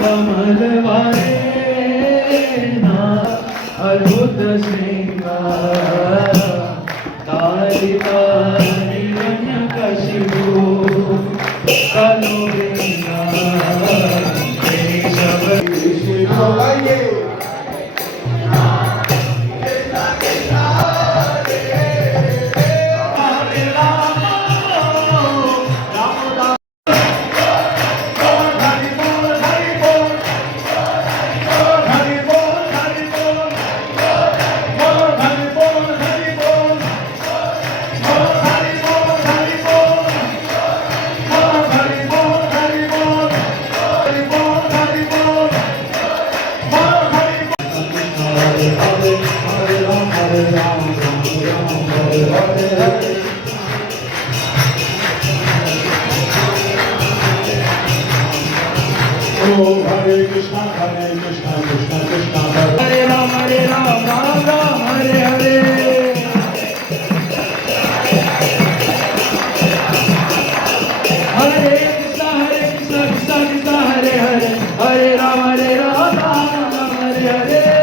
कमल वाले ना अद्भुत श्रृंगार तारी तारी कशिपु कलो Hare Krishna, Krishna Krishna, Hare Ram, Ram Ram, Hare Hare. Hare Krishna, Krishna Krishna, Hare Hare. Hare Ram, Ram Ram, Hare Hare.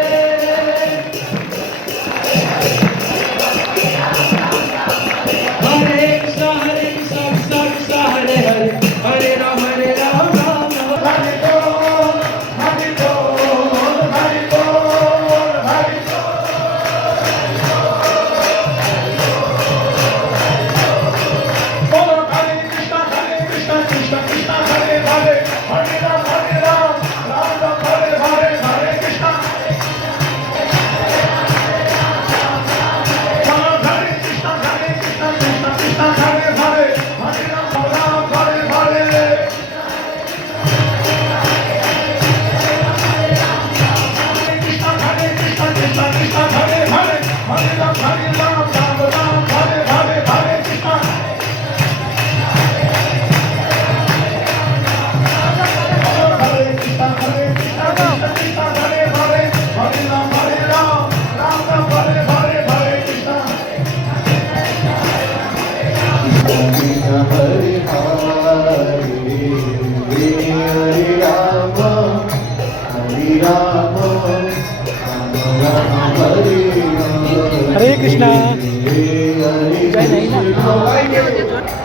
Hare Krishna, Krishna Krishna, Hare Hare. Hare Ram, Ram Ram, Hare हरे कृष्णा जय नहीं ना